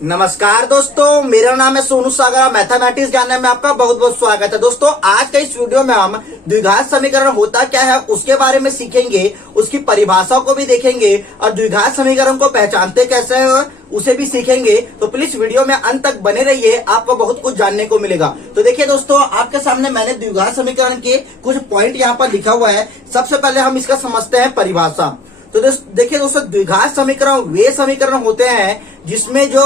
नमस्कार दोस्तों, मेरा नाम है सोनू सागर। मैथमेटिक्स जानने में आपका बहुत बहुत स्वागत है। दोस्तों, आज के इस वीडियो में हम द्विघात समीकरण होता क्या है उसके बारे में सीखेंगे, उसकी परिभाषा को भी देखेंगे और द्विघात समीकरण को पहचानते कैसे है उसे भी सीखेंगे। तो प्लीज वीडियो में अंत तक बने रहिए, आपको बहुत कुछ जानने को मिलेगा। तो देखिए दोस्तों, आपके सामने मैंने द्विघात समीकरण के कुछ पॉइंट यहाँ पर लिखा हुआ है। सबसे पहले हम इसका समझते हैं परिभाषा। तो देखिए दोस्तों, द्विघात समीकरण वे समीकरण होते हैं जिसमें जो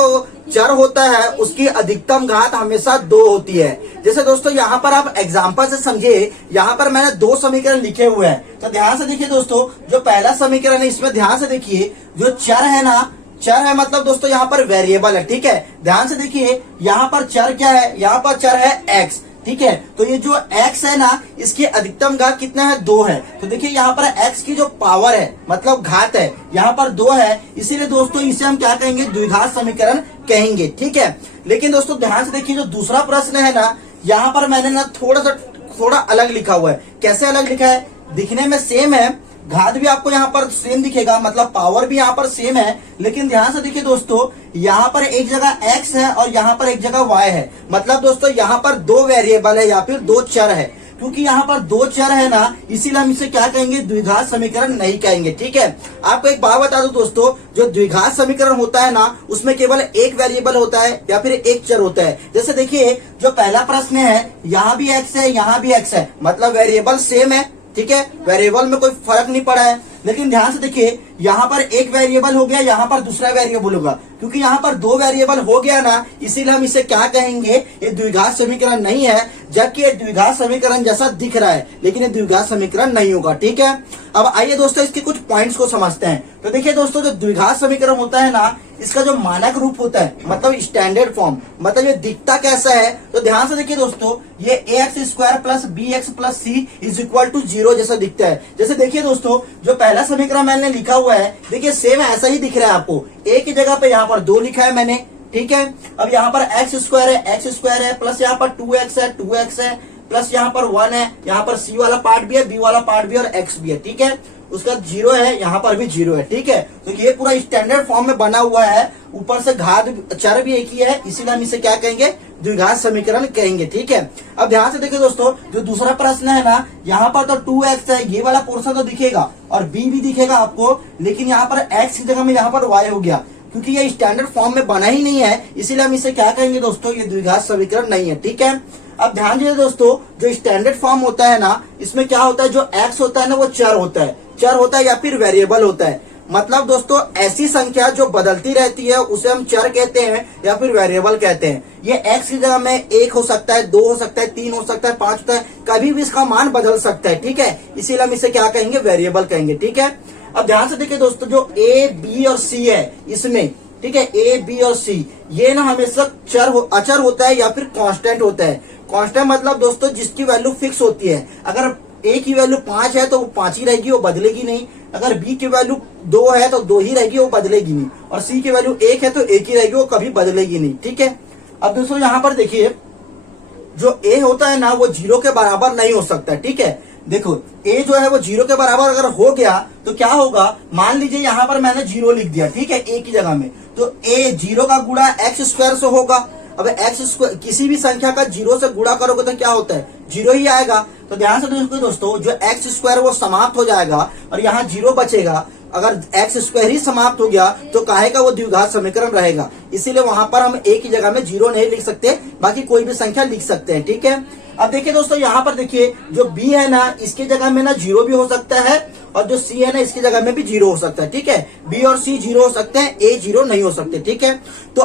चर होता है उसकी अधिकतम घात हमेशा 2 होती है। जैसे दोस्तों यहाँ पर आप एग्जांपल से समझिए, यहाँ पर मैंने 2 समीकरण लिखे हुए हैं। तो ध्यान से देखिए दोस्तों, जो पहला समीकरण है इसमें ध्यान से देखिए, जो चर है ना, चर है मतलब दोस्तों यहाँ पर वेरिएबल है। ठीक है, ध्यान से देखिए, यहाँ पर चर क्या है, यहाँ पर चर है x। ठीक है, तो ये जो x है ना, इसकी अधिकतम घात कितना है, 2 है। तो देखिए यहाँ पर x की जो पावर है मतलब घात है, यहाँ पर 2 है, इसीलिए दोस्तों इसे हम क्या कहेंगे, द्विघात समीकरण कहेंगे। ठीक है, लेकिन दोस्तों ध्यान से देखिए, जो दूसरा प्रश्न है ना, यहाँ पर मैंने ना थोड़ा अलग लिखा हुआ है। कैसे अलग लिखा है, दिखने में सेम है, घात भी आपको यहाँ पर सेम दिखेगा, मतलब पावर भी यहाँ पर सेम है, लेकिन ध्यान से देखिए दोस्तों, यहाँ पर एक जगह x है और यहाँ पर एक जगह y है। मतलब दोस्तों यहाँ पर 2 वेरिएबल है या फिर 2 चर है। क्योंकि यहाँ पर 2 चर है ना, इसीलिए हम इसे क्या कहेंगे, द्विघात समीकरण नहीं कहेंगे। ठीक है, आपको एक बात बता दूं दोस्तों, जो द्विघात समीकरण होता है ना, उसमें केवल एक वेरिएबल होता है या फिर एक चर होता है। जैसे देखिए, जो पहला प्रश्न है, यहाँ भी x है, यहाँ भी x है, मतलब वेरिएबल सेम है। ठीक है, वेरिएबल में कोई फर्क नहीं पड़ा है। लेकिन ध्यान से देखिए, यहाँ पर एक वेरिएबल हो गया, यहाँ पर दूसरा वेरिएबल होगा। क्योंकि यहाँ पर 2 वेरिएबल हो गया ना, इसीलिए हम इसे क्या कहेंगे, ये द्विघात समीकरण नहीं है। जबकि ये द्विघात समीकरण जैसा दिख रहा है, लेकिन ये द्विघात समीकरण नहीं होगा। ठीक है, अब आइए दोस्तों इसके कुछ पॉइंट्स को समझते हैं। तो देखिए दोस्तों, जो द्विघात समीकरण होता है ना, इसका जो मानक रूप होता है मतलब स्टैंडर्ड फॉर्म, मतलब ये दिखता कैसा है, तो ध्यान से देखिए दोस्तों, ये ax² plus bx plus c is equal to 0 जैसा दिखता है। जैसे देखिए दोस्तों, जो पहला समीकरण मैंने लिखा हुआ है, देखिए सेम ऐसा ही दिख रहा है आपको। एक ही जगह पे यहाँ पर 2 लिखा है मैंने। ठीक है, अब यहाँ पर x² है प्लस यहाँ पर 2x है प्लस यहाँ पर 1 है, यहाँ पर c वाला पार्ट भी है, b वाला पार्ट भी है और x भी है। ठीक है, उसका 0 है, यहाँ पर भी 0 है। ठीक है, तो ये पूरा स्टैंडर्ड फॉर्म में बना हुआ है। ऊपर से घात चर भी एक ही है, इसीलिए हम इसे क्या कहेंगे, द्विघात समीकरण कहेंगे। ठीक है, अब ध्यान से देखिए दोस्तों, जो दूसरा प्रश्न है ना, यहाँ पर तो 2x है, ये वाला पोर्शन तो दिखेगा और b भी दिखेगा आपको, लेकिन यहाँ पर x की जगह में यहाँ पर y हो गया। क्योंकि ये स्टैंडर्ड फॉर्म में बना ही नहीं है, इसीलिए हम इसे क्या कहेंगे दोस्तों, ये द्विघात समीकरण नहीं है। ठीक है, अब ध्यान दीजिए दोस्तों, जो स्टैंडर्ड फॉर्म होता है ना, इसमें क्या होता है, जो x होता है ना, वो चर होता है या फिर वेरिएबल होता है। मतलब दोस्तों, ऐसी संख्या जो बदलती रहती है उसे हम चर कहते हैं या फिर वेरिएबल कहते हैं। ये x की जगह में 1 हो सकता है, 2 हो सकता है, 3 हो सकता है, 5 होता है, कभी भी इसका मान बदल सकता है। ठीक है, इसीलिए हम इसे क्या कहेंगे, वेरिएबल कहेंगे। ठीक है, अब ध्यान से देखिए दोस्तों, जो a, b और c है इसमें, ठीक है, a, b और c, ये ना हमेशा अचर होता है या फिर कांस्टेंट होता है। कांस्टेंट मतलब दोस्तों जिसकी वैल्यू फिक्स होती है। अगर a की वैल्यू 5 है तो वो 5 ही रहेगी, वो बदलेगी नहीं। अगर b की वैल्यू 2 है तो 2 ही रहेगी, वो बदलेगी नहीं। और c की वैल्यू 1 है तो 1 ही रहेगी, वो कभी बदलेगी नहीं। ठीक है, अब दोस्तों यहाँ पर देखिए, जो a होता है ना, वो 0 के बराबर नहीं हो सकता। ठीक है, देखो a जो है वो 0 के बराबर अगर हो गया तो क्या होगा, मान लीजिए यहाँ पर मैंने 0 लिख दिया। ठीक है, a की जगह में, तो a 0 का गुणा x² से होगा। अब x² किसी भी संख्या का 0 से गुणा करोगे तो क्या होता है, 0 ही आएगा। तो ध्यान से देखो दोस्तों, जो x² वो समाप्त हो जाएगा और यहाँ 0 बचेगा। अगर x² ही समाप्त हो गया तो काहे का वो द्विघात समीकरण रहेगा। इसीलिए वहां पर हम एक ही जगह में 0 नहीं लिख सकते, बाकी कोई भी संख्या लिख सकते हैं। ठीक है, अब देखिए दोस्तों, यहाँ पर देखिए, जो b है ना, इसकी जगह में ना 0 भी हो सकता है और जो c है ना, इसकी जगह में भी 0 हो सकता है। ठीक है, b और c 0 हो सकते हैं, a 0 नहीं हो सकते। ठीक है, तो